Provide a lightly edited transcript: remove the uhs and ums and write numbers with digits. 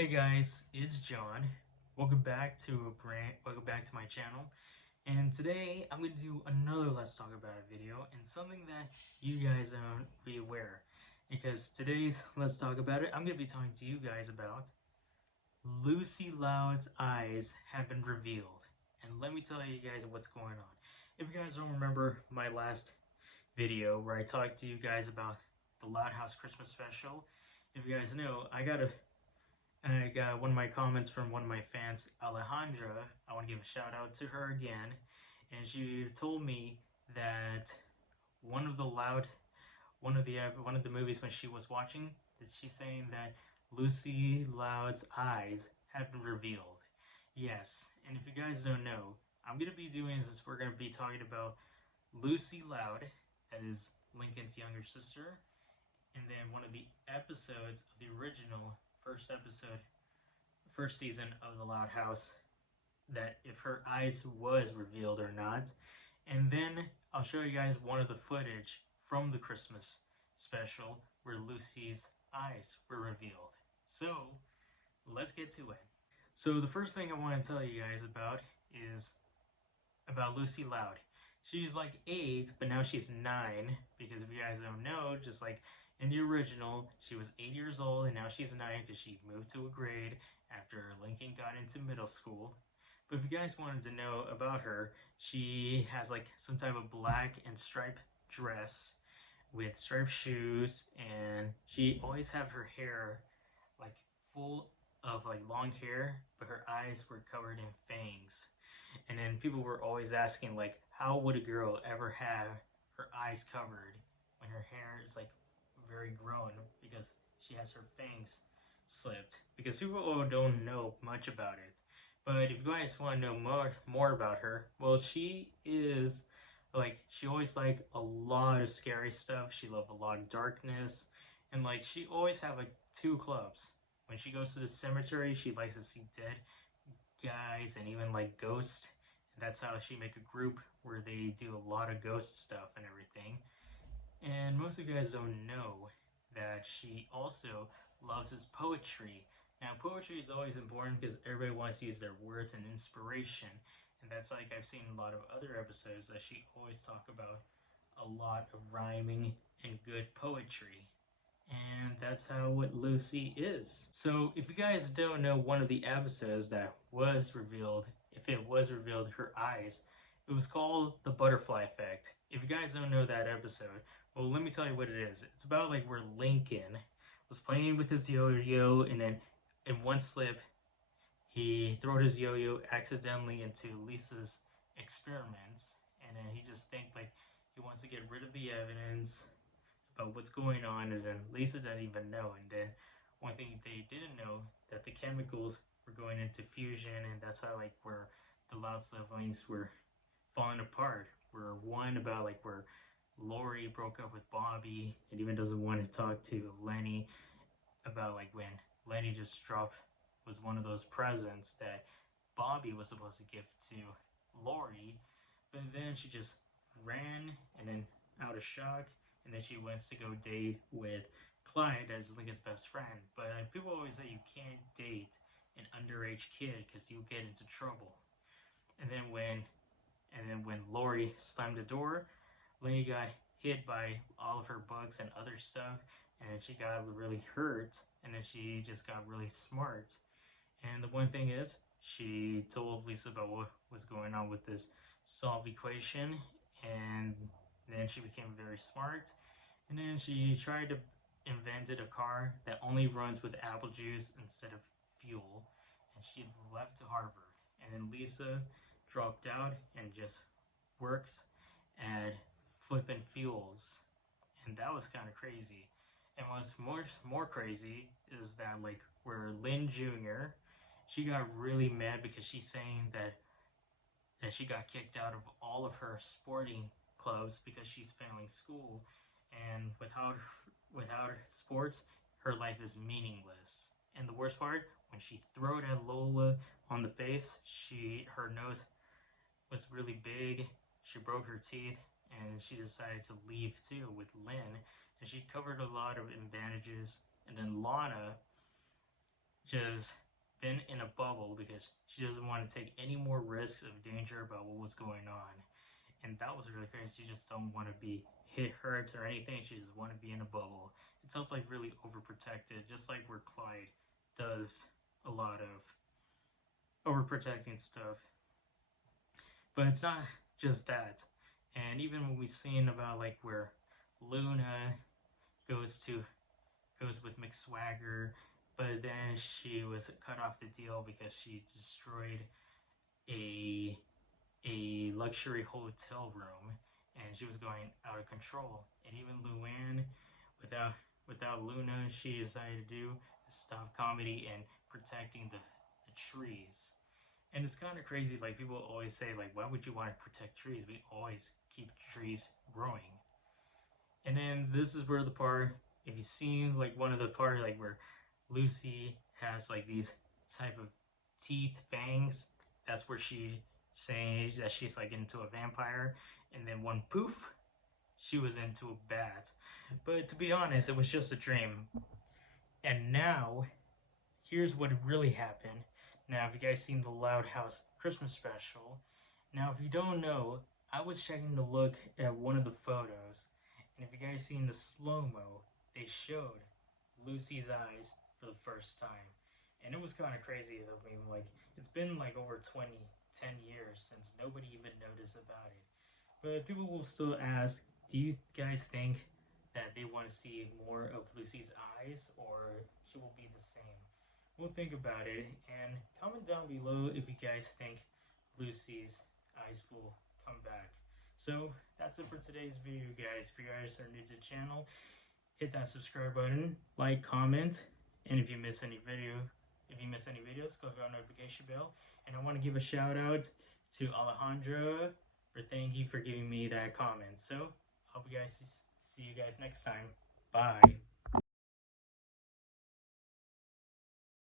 Hey guys, it's John. Welcome back to my channel. And today I'm going to do another Let's Talk About It video and something that you guys don't be aware. Because today's Let's Talk About It, I'm going to be talking to you guys about Lucy Loud's eyes have been revealed. And let me tell you guys what's going on. If you guys don't remember my last video where I talked to you guys about the Loud House Christmas special, if you guys know, I got one of my comments from one of my fans, Alejandra. I want to give a shout out to her again. And she told me that one of the loud, one of the movies when she was watching, that she's saying that Lucy Loud's eyes have been revealed. Yes, and if you guys don't know, I'm gonna be doing is we're gonna be talking about Lucy Loud, that is Lincoln's younger sister, and then one of the episodes of the original first season of The Loud House, that if her eyes was revealed or not. And then I'll show you guys one of the footage from the Christmas special where Lucy's eyes were revealed. So let's get to it. So the first thing I want to tell you guys about is about Lucy Loud. She's like 8, but now she's 9, because if you guys don't know, just like in the original, she was 8 years old and now she's 9 because she moved to a grade after Lincoln got into middle school. But if you guys wanted to know about her, she has like some type of black and striped dress with striped shoes, and she always have her hair like full of like long hair, but her eyes were covered in fangs. And then people were always asking like, how would a girl ever have her eyes covered when her hair is like very grown, because she has her fangs slipped, because people don't know much about it. But if you guys want to know more about her, well, she is like, she always like a lot of scary stuff. She loved a lot of darkness, and like she always have like two clubs. When she goes to the cemetery, she likes to see dead guys and even like ghosts. And that's how she make a group where they do a lot of ghost stuff and everything. And most of you guys don't know that she also loves his poetry. Now, poetry is always important because everybody wants to use their words and inspiration. And that's like I've seen a lot of other episodes that she always talk about a lot of rhyming and good poetry. And that's how what Lucy is. So if you guys don't know one of the episodes that was revealed, if it was revealed her eyes, it was called The Butterfly Effect. If you guys don't know that episode, well, let me tell you what it is. It's about like where Lincoln was playing with his yo-yo, and then in one slip, he threw his yo-yo accidentally into Lisa's experiments, and then he just think like he wants to get rid of the evidence about what's going on, and then Lisa didn't even know. And then one thing they didn't know, that the chemicals were going into fusion, and that's how like where the Loud siblings were falling apart. Where one about like where Lori broke up with Bobby and even doesn't want to talk to Lenny, about like when Lenny just dropped was one of those presents that Bobby was supposed to give to Lori, but then she just ran, and then out of shock, and then she wants to go date with Clyde as Lincoln's best friend. But people always say you can't date an underage kid because you'll get into trouble. And then when Lori slammed the door, Lenny got hit by all of her books and other stuff, and she got really hurt, and then she just got really smart. And the one thing is, she told Lisa about what was going on with this solved equation, and then she became very smart. And then she tried to invented a car that only runs with apple juice instead of fuel, and she left to Harvard. And then Lisa dropped out and just worked at flipping fuels, and that was kind of crazy. And what's more crazy is that like where Lynn Jr., she got really mad because she's saying that she got kicked out of all of her sporting clubs because she's failing school, and without sports, her life is meaningless. And the worst part, when she threw it at Lola on the face, her nose was really big. She broke her teeth, and she decided to leave too with Lynn. And she covered a lot of in bandages. And then Lana, just been in a bubble because she doesn't want to take any more risks of danger about what was going on. And that was really crazy. She just don't want to be hurt or anything. She just want to be in a bubble. It sounds like really overprotected, just like where Clyde does a lot of overprotecting stuff. But it's not just that. And even when we've seen about like where Luna goes to goes with McSwagger, but then she was cut off the deal because she destroyed a luxury hotel room and she was going out of control. And even Luann, without Luna, she decided to do stop comedy and protecting the trees. And it's kind of crazy. Like people always say, like, why would you want to protect trees? We always keep trees growing. And then this is where the part, if you see like one of the part like where Lucy has like these type of teeth, fangs, that's where she saying that she's like into a vampire. And then one poof, she was into a bat. But to be honest, it was just a dream. And now, here's what really happened. Now, if you guys seen the Loud House Christmas special, now if you don't know, I was checking to look at one of the photos, and if you guys seen the slow-mo, they showed Lucy's eyes for the first time. And it was kind of crazy. I mean, like, it's been like over 10 years since nobody even noticed about it. But people will still ask, do you guys think that they want to see more of Lucy's eyes, or she will be the same? We'll think about it, and comment down below if you guys think Lucy's eyes will come back. So that's it for today's video, guys. If you guys are new to the channel, hit that subscribe button, like, comment, and if you miss any videos, go hit our notification bell. And I want to give a shout out to Alejandra for thank you for giving me that comment. So hope you guys see you guys next time. Bye.